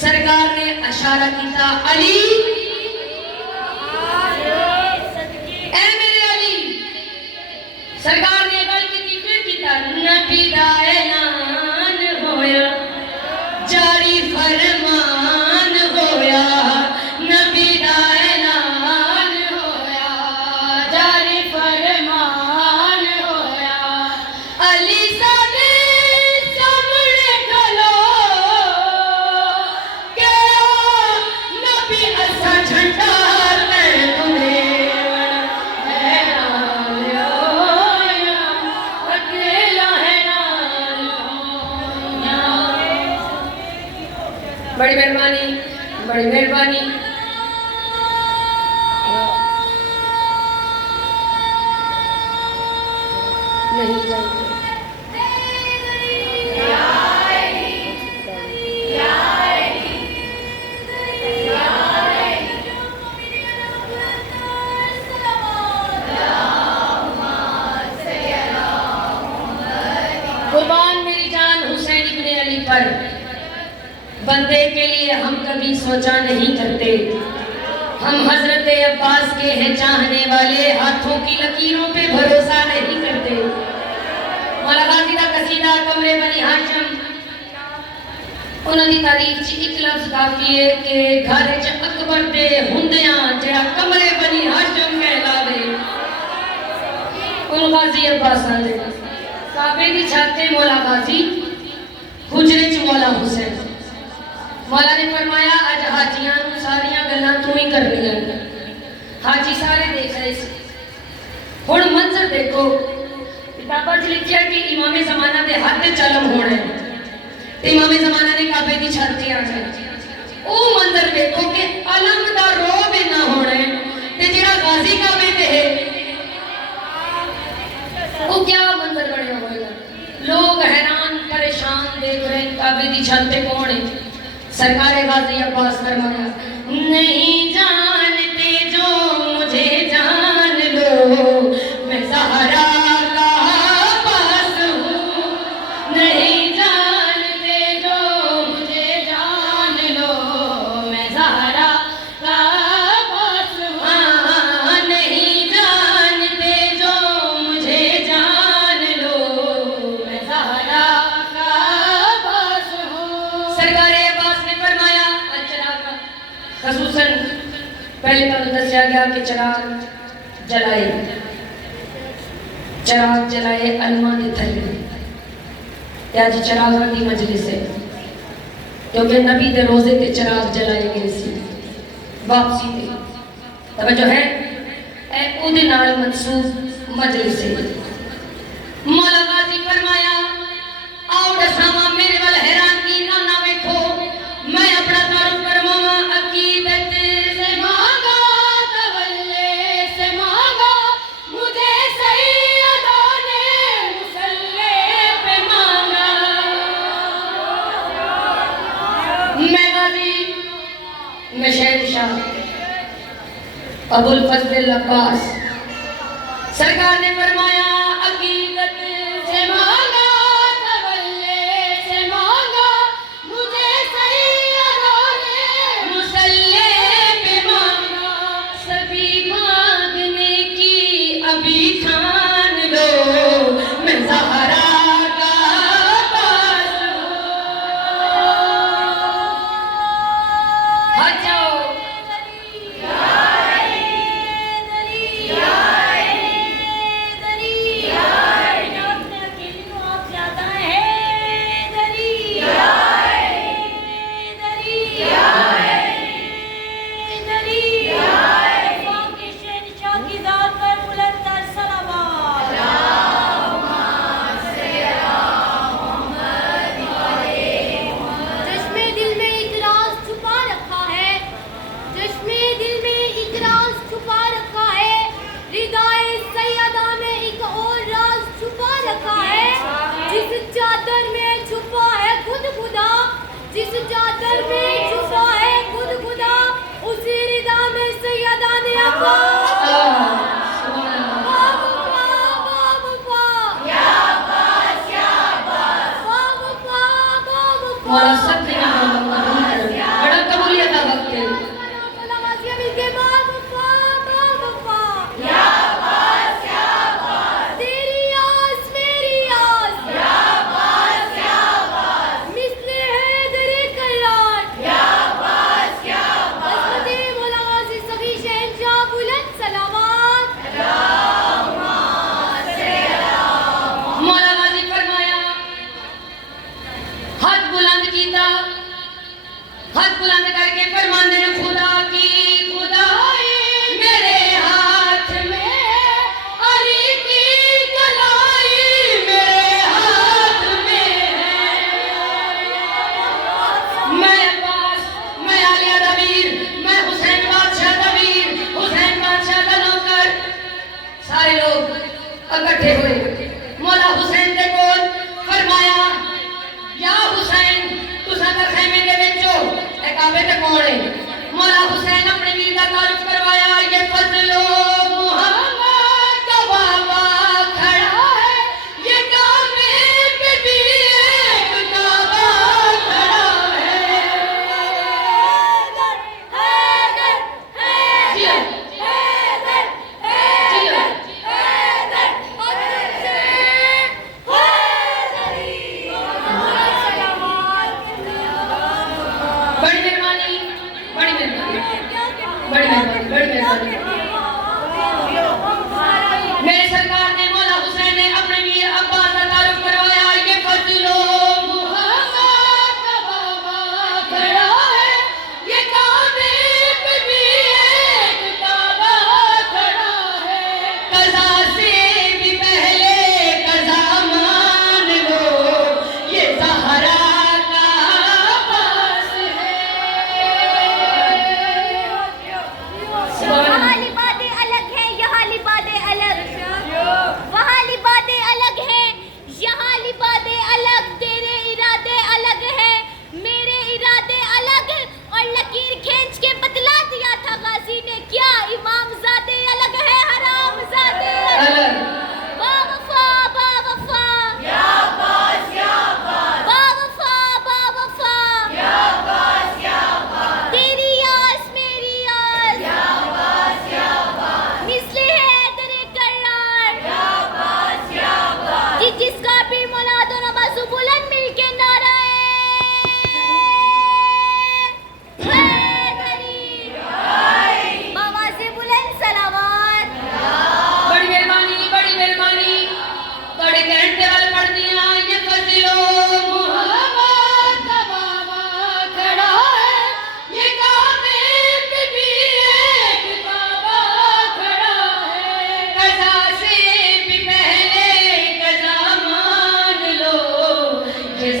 सरकार ने इशारा किया अली ए मेरे अली। सरकार ने गल की फिर किया नबी दा ऐलान होया जारी फरमान होया नबी दा ऐलान होया जारी फरमान होया अली सादे सामने खलो के नबी असा झंडा ले तुम्हें हैरान होया अकेला हैरान होया। बड़ी मेहरबानी बड़ी मेहरबानी। नहीं जानते कुर्बान मेरी जान हुसैन इब्ने अली पर। बंदे के लिए हम कभी सोचा नहीं करते, हम हजरत अब्बास के हैं चाहने वाले, हाथों की लकीरों पे भरोसा नहीं करते। मौला गाजी दा कसीदा कमरे बनी हाशम उन्होंने तारीफ च एक लफ्ज काफी है कि घर च अकबर दे हुंदियां जेड़ा कमरे बनी हाशम कहलावे उन गाजी अब्बास ने काबे की छाते मौला गाजी हुजरे च मौला हुसैन। मौला ने फरमाया अज हाजियां नूं सारियां गल्लां तू ही करनियां। हाजी सारे देख रहे सी। हुण मंजर देखो किताबां च लिखिया कि इमामे ज़माना दे हाथ ते चलम होना है ते इमामे ज़माना ने काबे दी छत ते आ जाए। ओ मंजर देखो कि अलम दा रोब इन्ना होना है ते जेड़ा गाजी काबे ते है वो क्या मंजर बनया होगा। लोग हैरान परेशान देख रहे हैं काबे दी छत पे कौन है। सरकार गाजी अब्बास फरमाया नहीं जानते जो मुझे जान लो मैं ज़हरा का पास हूँ। नहीं जानते जो मुझे जान लो मैं ज़हरा का पास हूँ। नहीं जानते जो मुझे जान लो मैं ज़हरा का पास हूँ। सरकार खसूसन पहले तो दसिया गया कि चिराग जलाए अलमा के थले आज चिराग की मजलिस है क्योंकि नबी दे रोजे ते चिराग जलाए गए सी वापसी ते तवज्जो है ए उदे नाल मंसूब मजलिस है। मौला गाजी फरमाया आओ दसावा मेरे वाल हैरान की ना वेखो मैं अपना तारुफ करवावा अकीदत से मांगा तवल्ले से मांगा मुझे सैयदों ने मुसल्ले पे मांगा। मैं गाजी मैं शहंशाह अबुल फजल अब्बास सरकार ने फरमाया अकीदत से मांगा मौला सब कीता हाथ बुलंद करके फरमाते हैं खुदा की खुदाई मेरे हाथ में अली की कलाई मेरे हाथ में है मैं अब्बास मैं आलिया दा वीर मैं हुसैन बादशाह दा वीर हुसैन बादशाह दा नौकर सारे लोग इकट्ठे हुए मौला हुसैन दे कोल फरमाया या हुसैन तुसा दा खैमे दे विच हो ए काबे ते कौन है मौला हुसैन अपने वीर दा तारुफ करवाया ये फजलो मुहम्मद का बाबा खड़ा है ये काबे पे भी एक काबा खड़ा है जिया मेरे सरकार ने मौला हुसैन ने अपने वीर अब्बास का तारुफ करवाया ये फजलो मुहम्मद का बाबा खड़ा है ये काबे पे भी एक काबा खड़ा है कज़ा से भी पहले कज़ा मान लो ये ज़हरा का अब्बास है वहाँ लिबादे अलग हैं यहाँ लिबादे अलग वहाँ लिबादे अलग हैं यहाँ लिबादे अलग तेरे इरादे अलग हैं मेरे इरादे अलग और लकीर खींच के बतला दिया था गाजी ने क्या इमाम ज़ादे अलग है हराम ज़ादे अलग बावफा बावफा या बास बावफा बावफा या बास तेरी आस मेरी आस मिसले है तेरे करार कि जिसका भी मुनाद और नमाज़ बुलंद मिलके नारा है आवाज़े बुलंद सलावत बड़ी मेहरबानी थोड़े कहने वाले पढ़ दिया ये फजलो मुहम्मद का बाबा खड़ा है ये काबे पे भी एक काबा खड़ा है कज़ा से भी पहले कज़ा मान लो ये